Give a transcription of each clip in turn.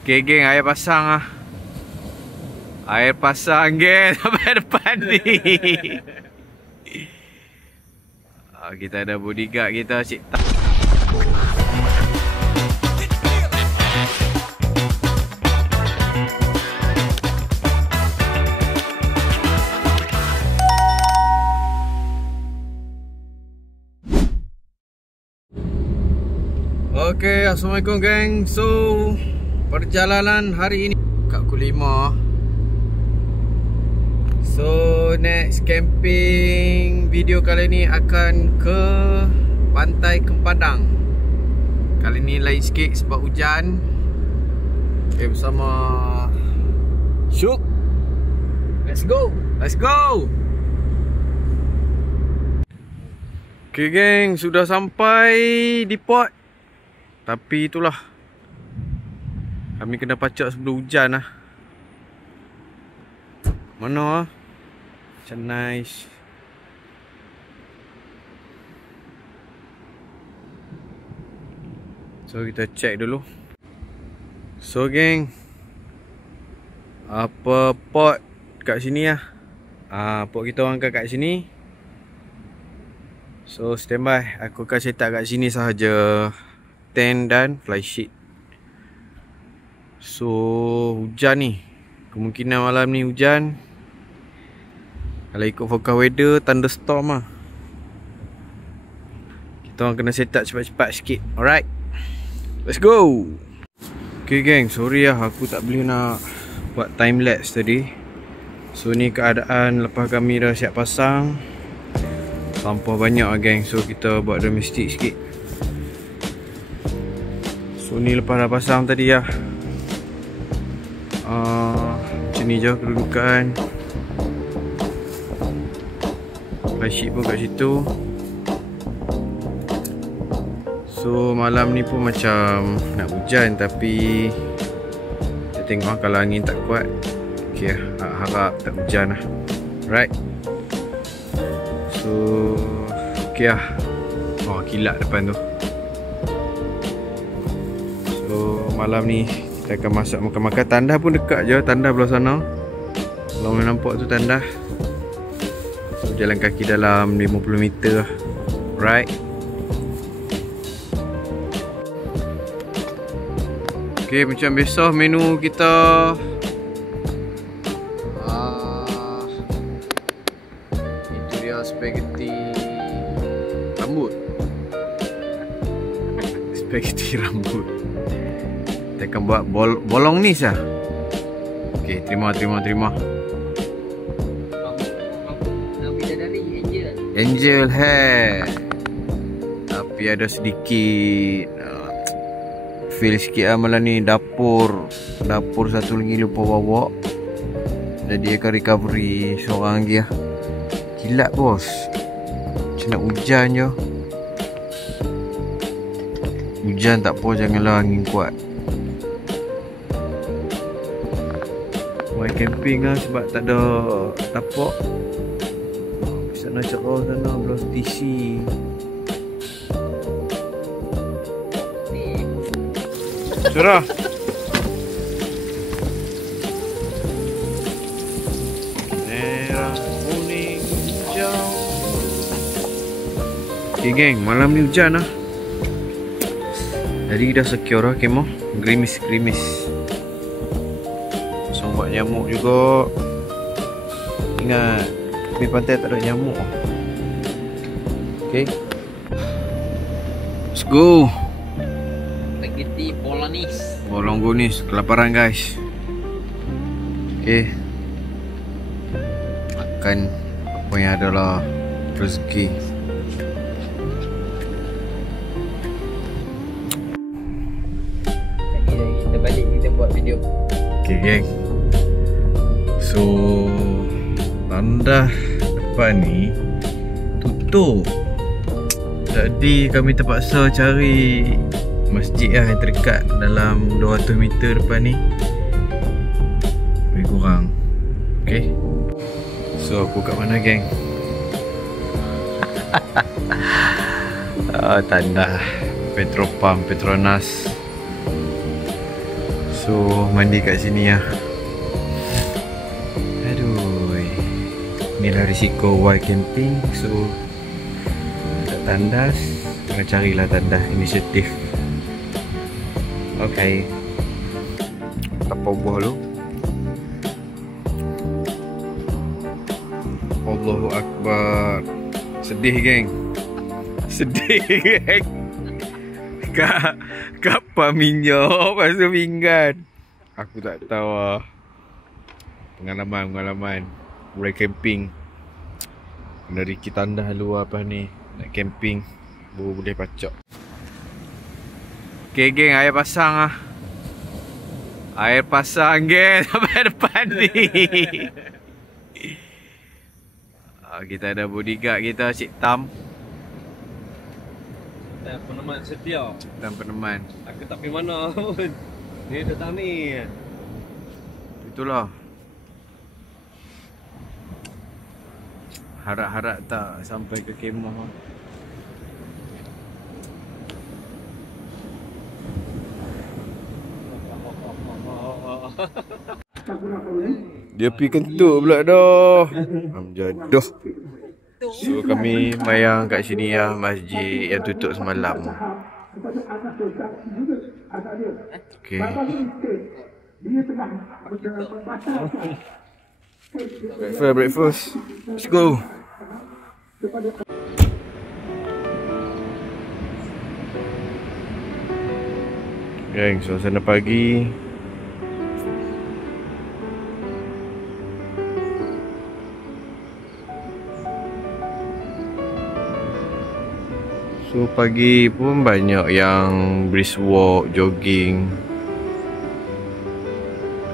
Okay geng, air pasang lah. Air pasang geng sampai depan ni. Kita ada bodyguard kita, Cik Tak. Okay, assalamualaikum geng. So, perjalanan hari ini kat pukul 5. So, next camping video kali ni akan ke Pantai Kempadang. Kali ni lain sikit sebab hujan. Okay, bersama Syuk. Let's go. Let's go. Okay geng, sudah sampai di port. Tapi itulah, kami kena pacak sebelum hujan lah. Mana lah? Macam nice. So kita check dulu. So geng, apa port kat sini lah. Port kita orang kat sini. So standby, aku akan set up kat sini sahaja tent dan fly sheet. So hujan ni, kemungkinan malam ni hujan. Kalau ikut forecast weather, thunderstorm lah. Kita orang kena set up cepat-cepat sikit. Alright, let's go. Okay geng, sorry lah aku tak boleh nak buat time lapse tadi. So ni keadaan lepas kami dah siap pasang. Sampah banyak lah geng, so kita buat domestik sikit. So ni lepas dah pasang tadi lah. Macam ni je kedudukan. Fly sheet pun kat situ. So malam ni pun macam nak hujan, tapi kita tengok kalau angin tak kuat. Okay, harap tak hujan lah. Right. So okay lah. Oh, kilat depan tu. So malam ni kita akan masak makan-makan. Tandas pun dekat je, tandas belah sana. Kalau boleh nampak tu tandas. So jalan kaki dalam 50 meter lah. Right. Okay, macam biasa menu kita itu dia spaghetti rambut. Spaghetti rambut. Kita akan buat bolong ni sah. Okay, terima. Angel hair. Tapi ada sedikit feel sikit lah malam ni. Dapur satu lagi lupa bawa. Jadi akan recovery seorang lagi lah. Kilat bos. Macam nak hujan je. Hujan tak apa, janganlah angin kuat. Buat camping lah sebab tak ada tapak. Sana cakap sana belah TC. Cerah. Merah, kuning, hijau. Okay geng, malam ni hujan lah. Jadi dah secure lah kemah. Gerimis. Buat nyamuk juga. Ingat, di pantai tak ada nyamuk. Okay, let's go. Spaghetti bolognese. Bolognese, kelaparan guys. Okay, makan apa yang adalah rezeki. Lagi kita balik, kita buat video. Okay geng, so tandas depan ni tutup. Jadi kami terpaksa cari masjid lah yang terdekat dalam 200 meter depan ni. Lebih kurang. Okay, so aku kat mana geng? Tandas Petropam, Petronas. So So mandi kat sini lah. Aduh, inilah risiko while camping. So tak tandas, kena carilah tandas inisiatif. Okay, tapau buah lu. Allahu Akbar. Sedih geng. Sedih geng. Kapal minyak pasal pinggan. Aku tak tahu lah. Pengalaman mulai camping. Kena Ricky tandas luar apa ni. Nak camping baru boleh pacak. Okay geng, air pasang lah. Air pasang geng sampai depan ni. Kita ada bodyguard kita, Cik Tam. Dan peneman setia. Dan peneman. Aku tak pergi mana pun. Dia datang ni. Itulah. Harap-harap tak sampai ke kemah. Dia pergi kentut pula dah. Jaduh. So kami mayang kat sini lah, masjid yang tutup semalam. Okay. Breakfast. Let's go. Geng, suasana pagi. So pagi pun banyak yang brisk walk, jogging.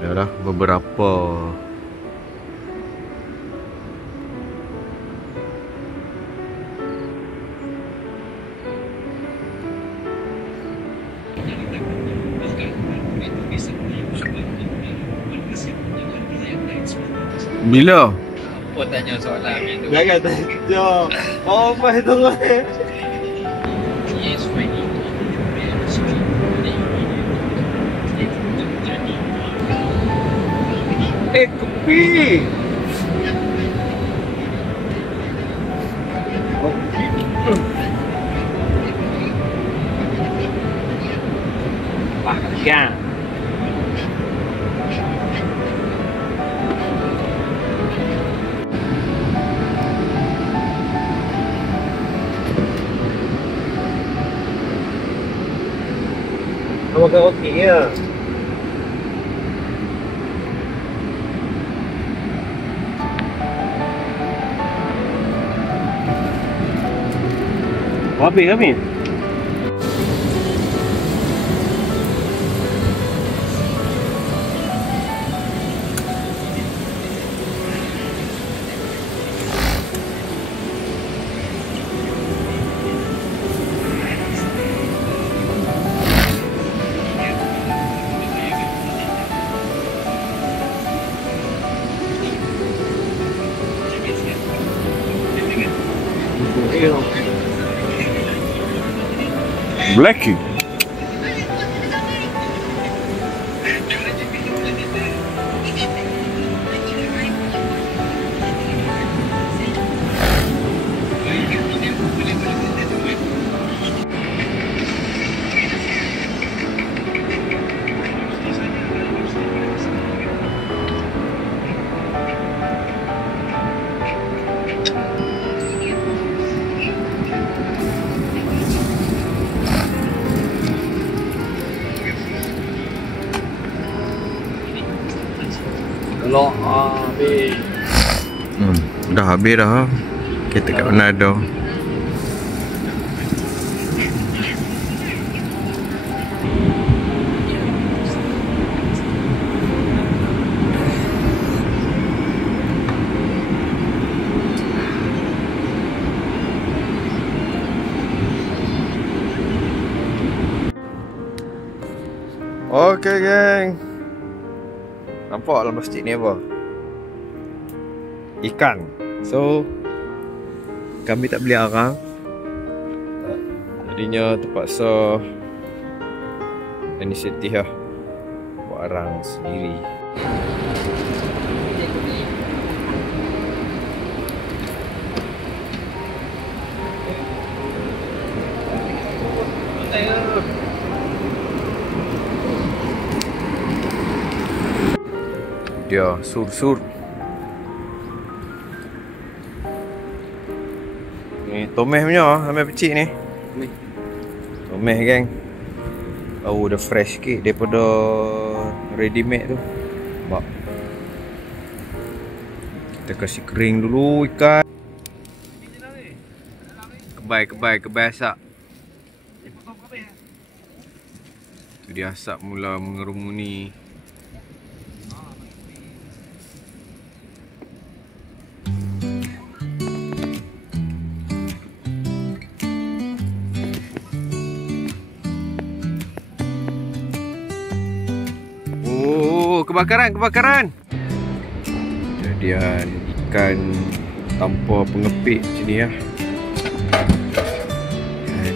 Adalah beberapa. Bila? Apa tanya soalan tu? Jangan tanya. Oh, apa itu? Kopi. Makan. Makan roti ya. Habis kami. Blackie. Loh, habis. Dah habis dah. Kita kat Manado. Okay geng. Nampak dalam plastik ni apa? Ikan. So kami tak beli arang. Jadinya terpaksa inisiatif lah bawa arang sendiri. Dia sur. Ni tomeh punya, ambil pecik ni. Tomeh geng. Bau dah fresh sikit daripada ready made tu. Nampak. Kita kasih kering dulu ikan. Kebai asap. Tu dia asap mula mengerumuni. Kebakaran. Jadian ikan tanpa pengepit macam ni lah. Dan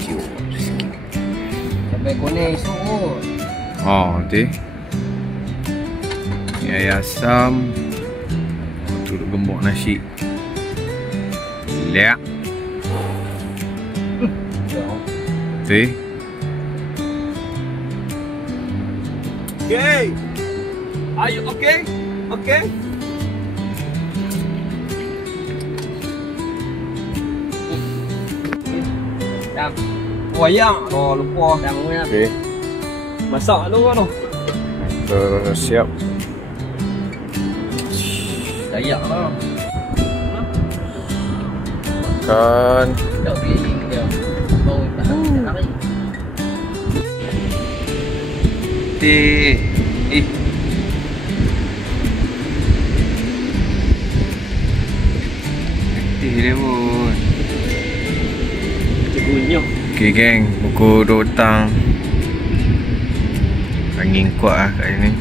cium sikit. Sampai kuning esok. Nanti ni air asam. Turut gembok nasi. Lihat. Nanti Okay. Are you okay? Okay. Dah. Wayang. Oh, lupa. Dah mula. okey. Masak dulu kan tu. Kita siap. Dayak lah. Makan. Tak pergi dia. Bau tak lari. Ih. Dia pun. Cegunya. Okay geng, pukul 2 petang. Angin kuat lah kat sini.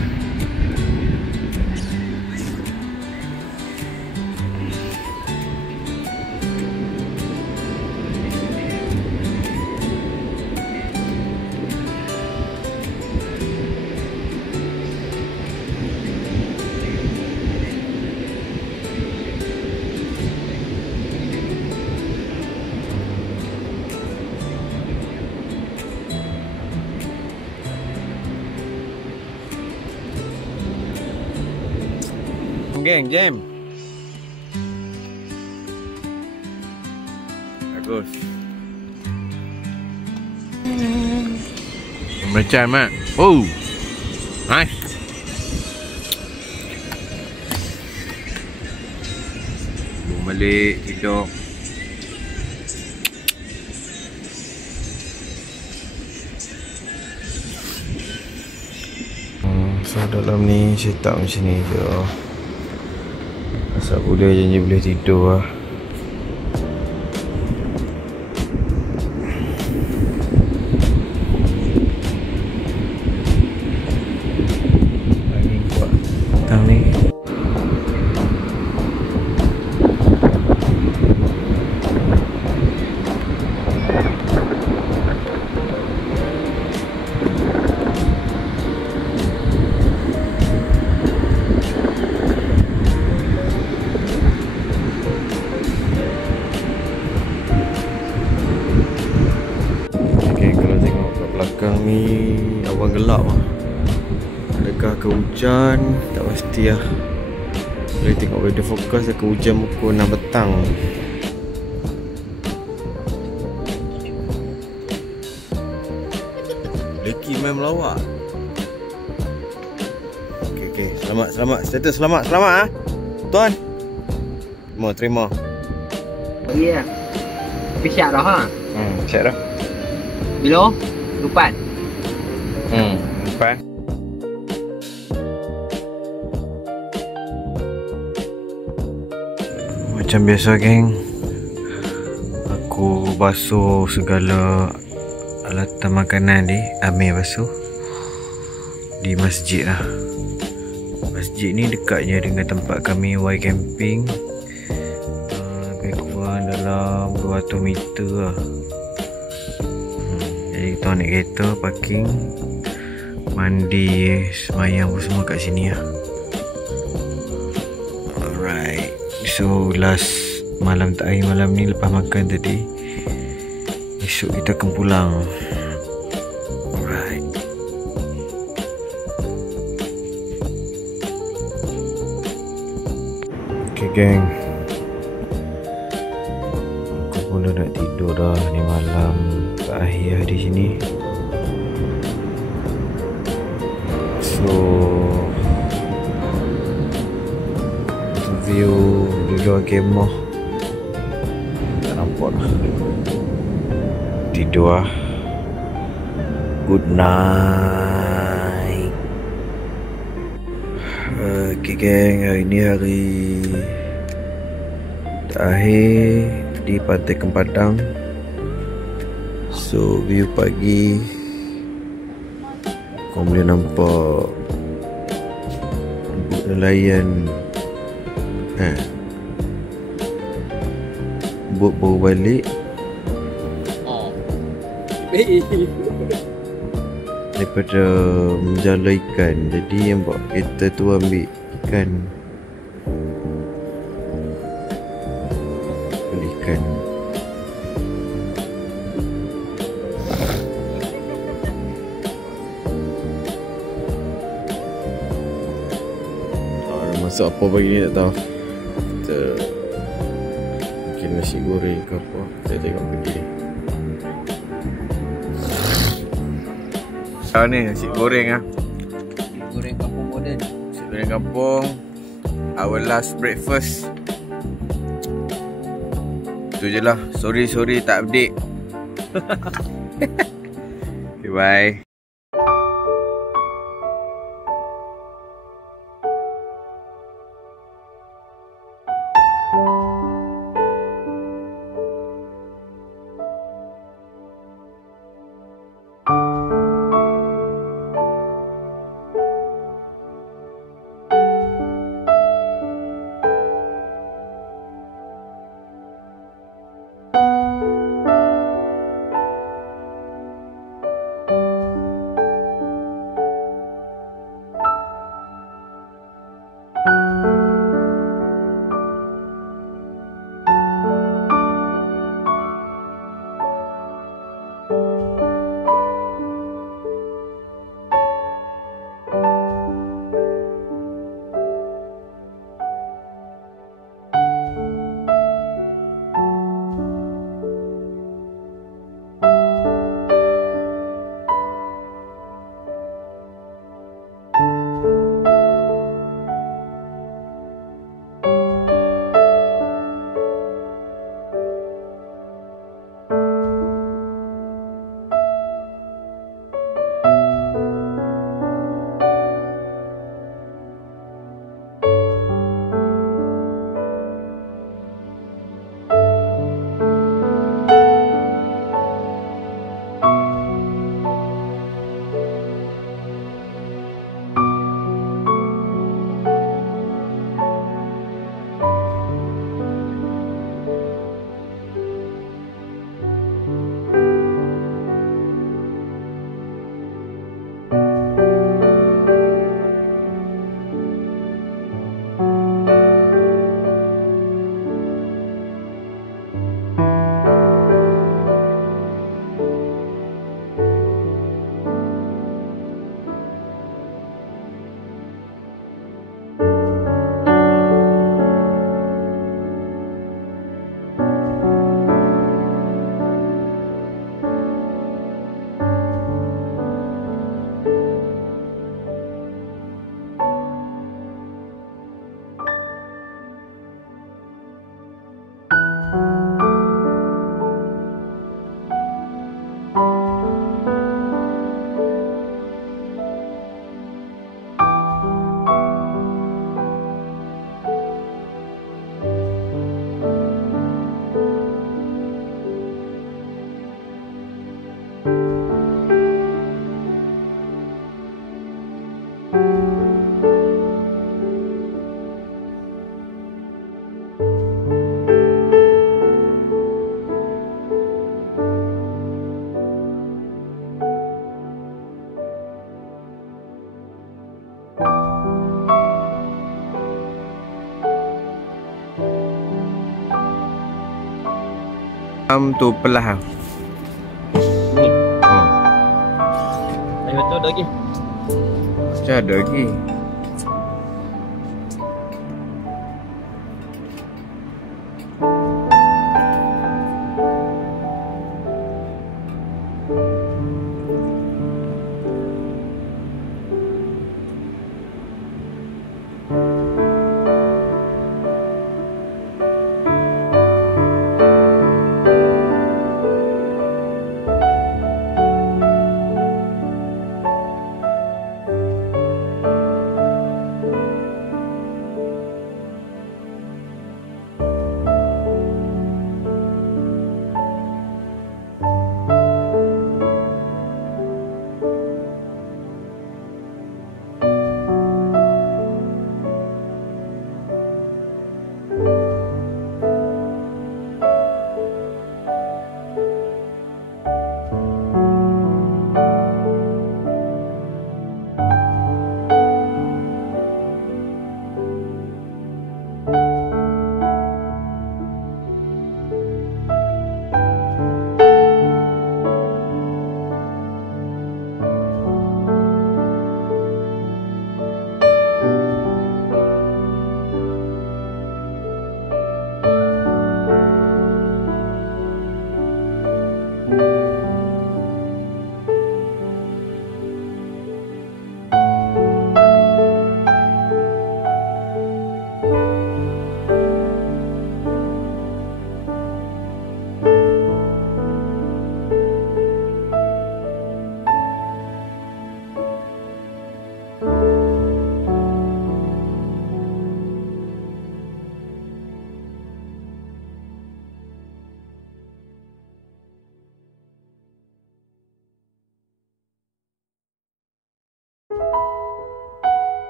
Geng, jam. Bagus. Macam mak. Oh. Nice. Balik tidur. So dalam ni setup macam ni je. Asal boleh janji boleh tidur lah. Angin kuat petang ni. Belakang ni awan gelap lah. Adakah akan hujan? Tak pasti lah. Boleh tengok weather forecast akan hujan pukul 6 petang. Leki main melawak. Okay. Selamat. Status selamat ah. Tuan. Terima. Ya. Tapi siap dah ha. Siap dah. Bila? Lupan. Lupan. Macam biasa geng, aku basuh segala alatan makanan di Amir basuh di masjid lah. Masjid ni dekatnya dengan tempat kami Y Camping. Lebih kurang dalam 200 meter lah. Jadi kita naik kereta parking, mandi, semayang pun semua kat sini lah. Alright, so last malam terakhir malam ni lepas makan tadi. Esok kita akan pulang. Alright. Okay geng, aku pun dah nak tidur dah. Ni malam terakhir di sini. So view di luar kemah tak nampak lah. Tidur lah. Good night. Okay geng, hari ni hari terakhir di Pantai Kempadang. So view pagi kau boleh nampak bot nelayan. Bot baru balik daripada menjala ikan. Jadi yang bawa kereta tu ambil ikan. Beli ikan. Masak apa pagi ni tak tahu. Kita mungkin nasi goreng ke apa. Kita tengok pagi ni. Ni nasi goreng ah. Nasi goreng kampung moden. Nasi goreng kampung. Our last breakfast. Itu je lah. Sorry tak update. Okay, bye. tu pelah. Ni. Hmm. Ayo betul dah lagi. Macam ada lagi.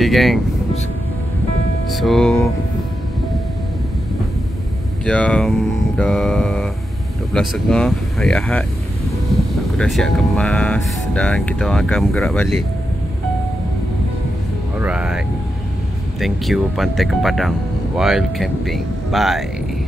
Okay gang, so jam dah 12.30 hari Ahad. Aku dah siap kemas dan kita orang akan bergerak balik. Alright. Thank you Pantai Kempadang while camping. Bye.